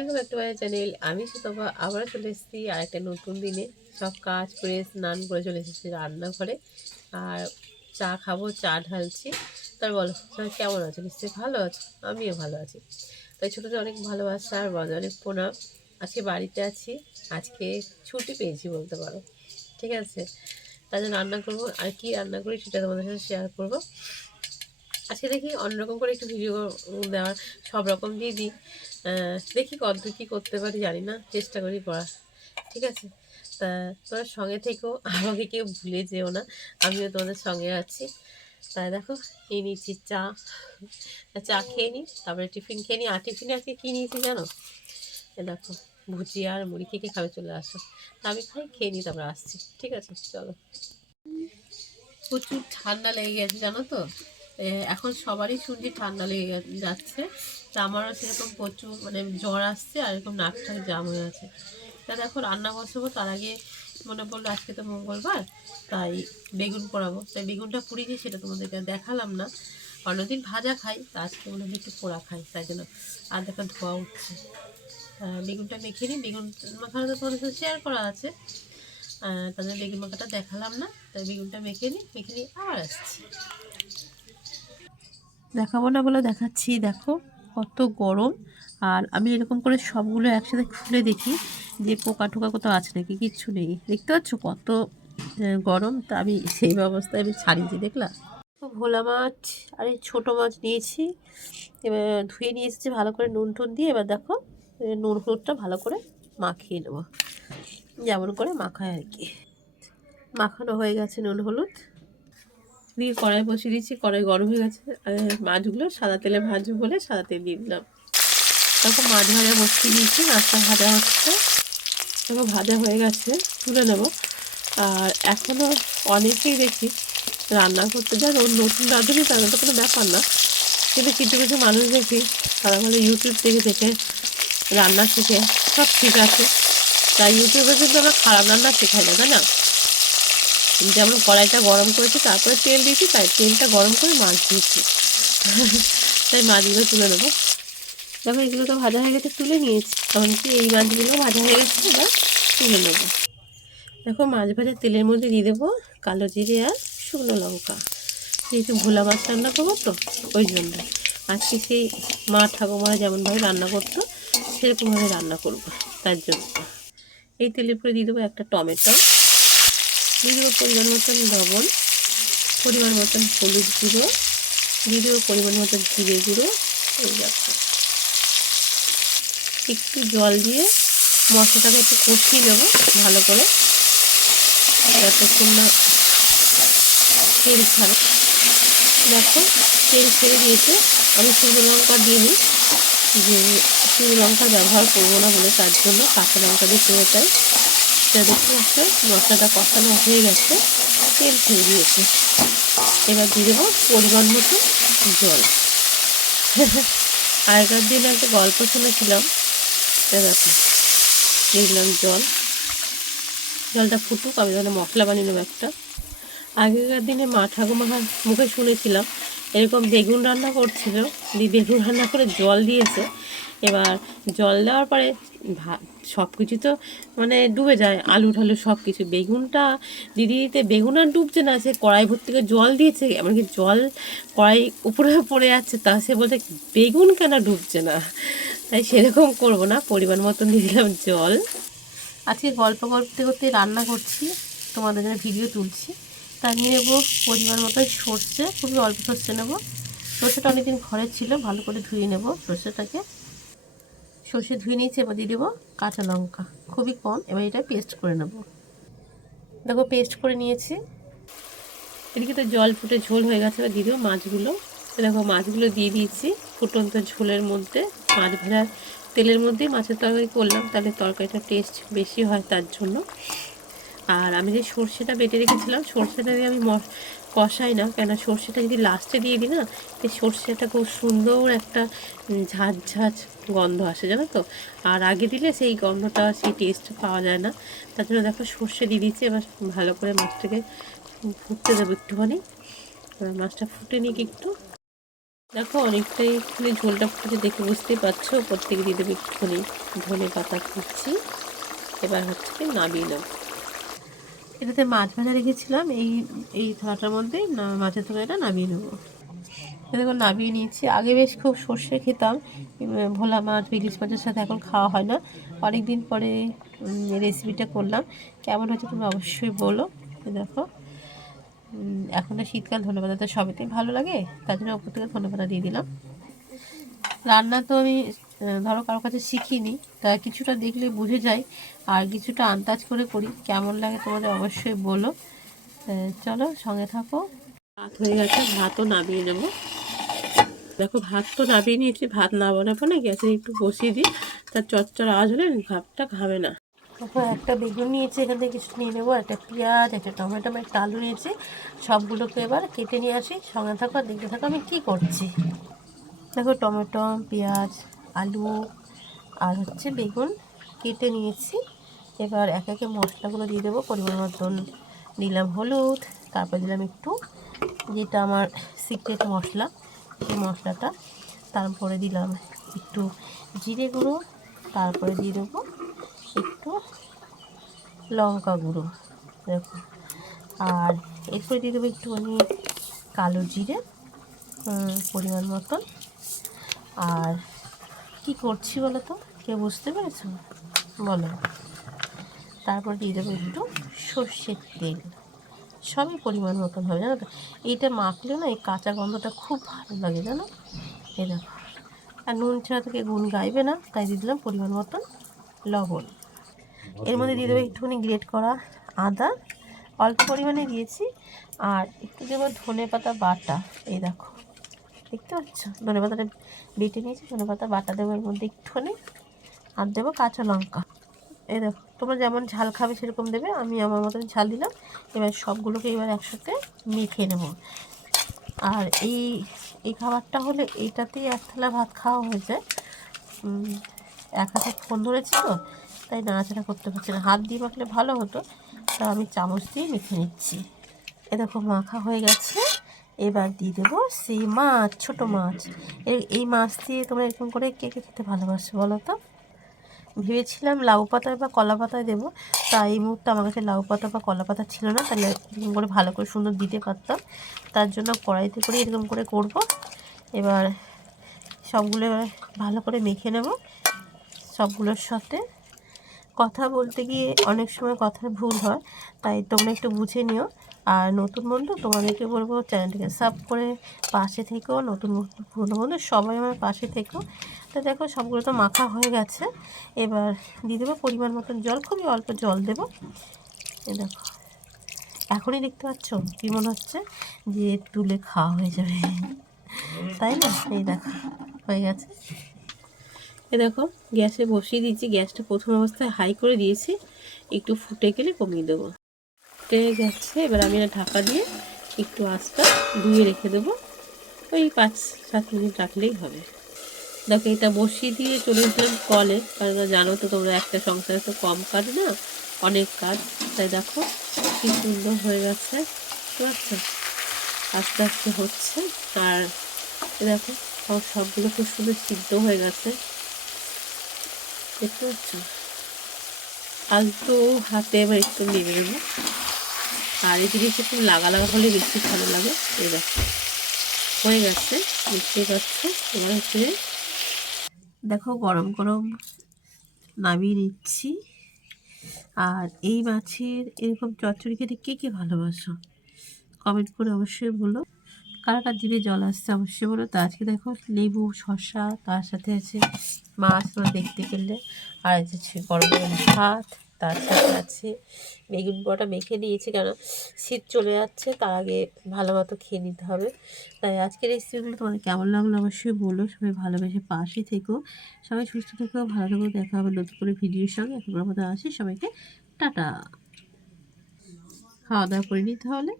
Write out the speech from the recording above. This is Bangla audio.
Welcome back to my channel. আমি সুতপা আবারও চলে এসেছি আর একটা নতুন দিনে। সব কাজ করে স্নান করে চলে এসেছি রান্নাঘরে। আর চা খাবো, চা ঢালছি। তার বলো সবাই কেমন আছো? নিশ্চয়ই ভালো আছো, আমিও ভালো আছি। তাই ছোটোতে অনেক ভালোবাসা আর বড় অনেক প্রণাম। আজকে বাড়িতে আছি, আজকে ছুটি পেয়েছি বলতে পারো। ঠিক আছে, তাই জন্য রান্না করবো। আর কি রান্না করি সেটা তোমাদের সাথে শেয়ার করবো। আজকে দেখি অন্যরকম করে একটু ভিডিও দেওয়ার, সব রকম দিয়ে দিই। দেখি কতদূর কী করতে পারি জানি না, চেষ্টা করি করার। ঠিক আছে, তা তোমরা সঙ্গে থেকেও, আমাকে কেউ ভুলে যেও না, আমিও তোমাদের সঙ্গে আছি। তাই দেখো নিয়ে নিচ্ছি চা। চা খেয়ে নিই, তারপরে টিফিন খেয়ে নিই। আর টিফিনে আজকে কী নিয়েছি জানো? দেখো, ভুজিয়া আর মুড়ি খেয়ে খাবে চলে আসো। তা আমি খাই, খেয়ে নিই, তারপরে আসছি। ঠিক আছে, চলো। প্রচুর ঠান্ডা লেগে গেছে জানো তো। এখন সবারই শুনছি ঠান্ডা লেগে যাচ্ছে। তা আমারও সেরকম প্রচুর মানে জ্বর আসছে আর এরকম নাক ঠাক জাম হয়ে আছে। তা দেখো রান্না বসাবো, তার আগে মনে পড়লো আজকে তো মঙ্গলবার, তাই বেগুন পোড়াবো। তাই বেগুনটা পুড়িয়েছি, সেটা তোমাদেরকে দেখালাম না। অন্যদিন ভাজা খাই, তা আজকে মনে হয় একটু পোড়া খাই, তাই জন্য আর দেখা ধোয়া উঠছে। বেগুনটা মেখে নিই। বেগুন মাখানো তো তোমাদের সাথে শেয়ার করা আছে, তাদের বেগুন মাখাটা দেখালাম না। তাই বেগুনটা মেখে নিই আর আসছি। দেখাবো না বলে দেখাচ্ছি। দেখো কত গরম। আর আমি এরকম করে সবগুলো একসাথে খুলে দেখি যে পোকা টোকা কোথাও আছে নাকি। কিচ্ছু নেই, দেখতে পাচ্ছ কত গরম। তা আমি সেই অবস্থায় আমি ছাড়িয়েছি, দেখলাম। ভোলা মাছ আর এই ছোটো মাছ নিয়েছি। এবার ধুয়ে নিয়ে এসেছি ভালো করে নুন টুন দিয়ে। এবার দেখো নুন হলুদটা ভালো করে মাখিয়ে নেবো, যেমন করে মাখায় আর কি। মাখানো হয়ে গেছে নুন হলুদ দিয়ে, কড়াই বসিয়ে দিচ্ছি। কড়াই গরম হয়ে গেছে। মাছগুলো সাদা তেলে ভাজবো বলে সাদা তেল দিয়ে দিলাম। তারপর মাছ ভাজা বসিয়ে দিয়েছি, মাছটা ভাজা হচ্ছে। তারপর ভাজা হয়ে গেছে, তুলে নেব। আর এখনও অনেকেই দেখি রান্না করতে যান, ওর নতুন রাঁধুনি, তাদের তো কোনো ব্যাপার না। কিন্তু কিছু কিছু মানুষ দেখি তারা বলে ইউটিউব থেকে দেখে রান্না শিখে, সব ঠিক আছে। তাই ইউটিউবে কিন্তু আমরা খারাপ রান্না শেখাই না, তাই না? যেমন কড়াইটা গরম করেছি, তারপরে তেল দিয়েছি, তাই তেলটা গরম করে মাছ দিয়েছি। তাই মাছগুলো তুলে নেবো। দেখো এগুলো তো ভাজা হয়ে গেছে, তুলে নিয়েছি। এমনকি এই মাছগুলো ভাজা হয়ে গেছে, এবার তুলে নেবো। দেখো মাছ ভাজা তেলের মধ্যে দিয়ে দেবো কালো জিরে আর শুকনো লঙ্কা। যেহেতু ভোলা মাছ রান্না করবো তো ওই জন্য আজকে সেই মা ঠাকুমারা যেমনভাবে রান্না করতো সেরকমভাবে রান্না করবো, তার জন্য। এই তেলের পরে দিয়ে দেবো একটা টমেটো, দিয়ে দেবো পরিমাণ মতন লবণ, পরিমাণ মতন হলুদ গুঁড়ো, দিয়ে দেবো পরিমাণ মতন জিরে গুঁড়ো। এই দেখো একটু জল দিয়ে মশলাটাকে একটু কষিয়ে নেবো ভালো করে, যতক্ষণ না তেল ছাড়ে। দেখো তেল ছেড়ে দিয়েছে। আমি শুকনো লঙ্কা দিইনি, যে শুকনো লঙ্কার ব্যবহার করবো না বলে, তার জন্য কাঁচা লঙ্কা দিয়ে করে চাই। সেটা দেখতে পাচ্ছ মশলাটা কষানো হয়ে গেছে, তেল ছেড়ে দিয়েছে। এবার দিয়ে দেবো পরিমাণ মতো জল। আগেকার দিন একটা গল্প শুনেছিলাম, দেখো দিয়ে দিলাম জল। জলটা ফুটুক, আমি তাহলে মশলা বানিয়ে নেবো একটা। আগেকার দিনে মা ঠাকুমার মুখে শুনেছিলাম এরকম বেগুন রান্না করছিল, দিয়ে বেগুন রান্না করে জল দিয়েছে। এবার জল দেওয়ার পরে ভাত সব কিছু তো মানে ডুবে যায়, আলু ঠালু সব কিছু। বেগুনটা দিদি দিতে বেগুন আর ডুবছে না, সে কড়াই ভর্তি করে জল দিয়েছে, এমনকি জল কড়াই উপরে পড়ে যাচ্ছে, তা সে বলতে বেগুন কেন ডুবছে না। তাই সেরকম করবো না, পরিমাণ মতন দিয়ে দিলাম জল। আজকে গল্প করতে করতে রান্না করছি, তোমাদের জন্য ভিডিও তুলছি। তা নিয়ে নেবো পরিমাণ মতো সর্ষে, খুবই অল্প সর্ষে নেবো। সর্ষেটা অনেকদিন ঘরে ছিল, ভালো করে ধুয়ে নেব সর্ষেটাকে। সর্ষে ধুয়ে নিয়েছি, এবার দিয়ে দেবো কাঁচা লঙ্কা, খুবই কম। এবার এটা পেস্ট করে নেব। দেখো পেস্ট করে নিয়েছি। এদিকে তো জল ফুটে ঝোল হয়ে গেছে, এবার দিয়ে দেবো মাছগুলো। দেখো মাছগুলো দিয়ে দিয়েছি ফুটন্ত ঝোলের মধ্যে। মাছ ভাজার তেলের মধ্যেই মাছের তরকারি করলাম, তাহলে তরকারিটা টেস্ট বেশি হয়, তার জন্য। আর আমি যে সর্ষেটা বেটে রেখেছিলাম, সর্ষেটা দিয়ে আমি কষাই না, কেন সর্ষেটা যদি লাস্টে দিয়ে দিই না, এই সর্ষেটা খুব সুন্দর একটা ঝাঁঝ ঝাঁঝ গন্ধ আসে, জানো তো। আর আগে দিলে সেই গন্ধটা, সেই টেস্ট পাওয়া যায় না। তার জন্য দেখো সর্ষে দিয়ে দিচ্ছি। এবার ভালো করে মাছটাকে ফুটতে দেবো একটুখানি। এবার মাছটা ফুটে নিক একটু। দেখো অনেকটাই একটুখানি ঝোলটা ফুটে দেখে বুঝতেই পারছো, ওপর থেকে দিয়ে দেবে একটুখানি ধনে পাতা কুচি। এবার হচ্ছে কি নামিয়ে নেব। এটাতে মাছ ভাজা রেখেছিলাম, এই এই থালাটার মধ্যে মাছের তরকারিটা নামিয়ে নেবো। দেখো নামিয়ে নিয়েছি। আগে বেশ খুব সর্ষে খেতাম ভোলা মাছ ইলিশ মাছের সাথে, এখন খাওয়া হয় না। অনেক দিন পরে রেসিপিটা করলাম, কেমন হচ্ছে তুমি অবশ্যই বলো। দেখো এখন তো শীতকাল, ধনেপাতা তো সবেতেই ভালো লাগে, তার জন্য ওপর থেকে ধনেপাতা দিয়ে দিলাম। রান্না তো আমি ধরো কারোর কাছে শিখিনি, তা কিছুটা দেখলে বুঝে যাই, আর কিছুটা আন্দাজ করে করি। কেমন লাগে তোমাদের অবশ্যই বলো। চলো সঙ্গে থাকো। ভাত হয়ে গেছে, ভাতও নামিয়ে নেবো। দেখো ভাত তো নামিয়ে নিয়েছি, ভাত না বানাবো না, গ্যাসে একটু বসিয়ে দিই, তার চচ্চর আওয়াজ হলে ভাতটা ঘামে না। তারপর একটা বেগুন নিয়েছি, এখান থেকে কিছু নিয়ে নেবো, একটা পেঁয়াজ, একটা টমেটো, একটা আলু নিয়েছি। সবগুলোকে এবার কেটে নিয়ে আসি। সঙ্গে থাকো, দেখতে থাকো আমি কি করছি। দেখো টমেটো, পেঁয়াজ, আলু আর হচ্ছে বেগুন কেটে নিয়েছি। এবার একে একে মশলাগুলো দিয়ে দেবো। পরিমাণ মতন দিলাম হলুদ, তারপর দিলাম একটু যেটা আমার সিক্রেট মশলা, সেই মশলাটা। তারপরে দিলাম একটু জিরে গুঁড়ো, তারপরে দিয়ে দেবো একটু লঙ্কা গুঁড়ো, দেখো। আর এরপরে দিয়ে দেবো একটুখানি কালো জিরে পরিমাণ মতন। আর কি করছি বলো তো, কেউ বুঝতে পেরেছো বলো? তারপর দিয়ে দেবো একটু সর্ষের তেল, সবই পরিমাণ মতন হবে, জানো তো। এইটা মাখলেও না এই কাঁচা গন্ধটা খুব ভালো লাগে, জানো। এই দেখো, আর নুন ছাড়া থেকে গুণ গাইবে না, তাই দিয়ে দিলাম পরিমাণ মতন লবণ। এর মধ্যে দিয়ে দেবো একটুখানি গ্রেট করা আদা, অল্প পরিমাণে দিয়েছি। আর একটু দেবো ধনে পাতা বাটা, এই দেখো দেখতে পাচ্ছ, ধনে পাতাটা বেটে নিয়েছি, ধনে পাতা বাটা দেবো এর মধ্যে একটুখানি। আর দেবো কাঁচা লঙ্কা। এই দেখো, তোমরা যেমন ঝাল খাবে সেরকম দেবে, আমি আমার মতন ঝাল দিলাম। এবার সবগুলোকে এবার একসাথে মেখে নেব। আর এই খাবারটা হলে এইটাতেই এক থালা ভাত খাওয়া হয়ে যায়। এক হাতে ফোন ধরেছি তো, তাই নাড়াচাড়া করতে পারছি না, হাত দিয়ে মাখলে ভালো হতো, তা আমি চামচ দিয়ে মেখে নিচ্ছি। এ দেখো মাখা হয়ে গেছে। এবার দিয়ে দেবো সেই মাছ, ছোটো মাছ। এই মাছ দিয়ে তোমরা এরকম করে কে কে খেতে ভালোবাসো বলো তো। ভেবেছিলাম লাউ পাতায় বা কলা পাতায় দেবো, তা এই মুহূর্তে আমার কাছে লাউ পাতা বা কলা পাতা ছিল না, তাহলে এরকম করে ভালো করে সুন্দর দিতে পারতাম। তার জন্য কড়াইতে করে এরকম করে করব। এবার সবগুলো এবার ভালো করে মেখে নেব সবগুলোর সাথে। কথা বলতে গিয়ে অনেক সময় কথার ভুল হয়, তাই তোমরা একটু বুঝে নিও। আর নতুন বন্ধু তোমাদেরকে বলবো চ্যানেলটিকে সাবস্ক্রাইব করে পাশে থেকেও, নতুন পুরনো বন্ধু সবাই আমার পাশে থেকেও। তো দেখো সবগুলো তো মাখা হয়ে গেছে। এবার দিয়ে দেবো পরিমাণ মতন জল, খুবই অল্প জল দেবো। এই দেখো এখনই দেখতে পাচ্ছ কী মনে হচ্ছে যে তুলে খাওয়া হয়ে যাবে, তাই না? এই দেখো হয়ে গেছে। এ দেখো গ্যাসে বসিয়ে দিয়েছি, গ্যাসটা প্রথম অবস্থায় হাই করে দিয়েছি, একটু ফুটে গেলে কমিয়ে দেবো। ফুটে গেছে, এবার আমি ঢাকা দিয়ে একটু আঁচটা ধুয়ে রেখে দেবো, ওই 5-7 মিনিট রাখলেই হবে। দেখো এটা বসিয়ে দিয়ে চলে এসেছিলাম কলে, কারণ জানো তো তোমরা একটা সংসারে তো কম কাজ না, অনেক কাজ। তাই দেখো কি সুন্দর হয়ে গেছে, বুঝতে পারছো? আস্তে আস্তে হচ্ছে। আর দেখো সবগুলো খুব সুন্দর সিদ্ধ হয়ে গেছে, দেখতে পাচ্ছ। আলতো হাতে এবার একটু নেড়ে দেবো। আর এই জিনিস একটু লাগা লাগা হলে বেশি ভালো লাগে। এই দেখো হয়ে গেছে, বুঝতেই পারছো। এবার হচ্ছে দেখো গরম গরম নামিয়ে নিচ্ছি। আর এই মাছের এরকম চচ্চড়ি খেতে কে কে ভালোবাসো কমেন্ট করে অবশ্যই বলো। কার কার জিভে জল আসছে অবশ্যই বলো। তো আজকে দেখো লেবু, শসা, তার সাথে আছে মাছ, তোমরা দেখতে পেলে। আর আছে গরম গরম ভাত, তার সাথে আছে বেগুন বড়া মেখে নিয়েছি, কেন শীত চলে যাচ্ছে, তার আগে ভালো মতো খেয়ে নিতে হবে। তাই আজকের রেসিপিগুলো তোমাদের কেমন লাগলো অবশ্যই বলো। সবাই ভালোবেসে পাশে থেকো, সবাই সুস্থ থেকো, ভালো থেকো। দেখা হবে নতুন করে ভিডিওর সঙ্গে। এখন মতো আসি, সবাইকে টাটা। খাওয়া দাওয়া করে নিতে হলে।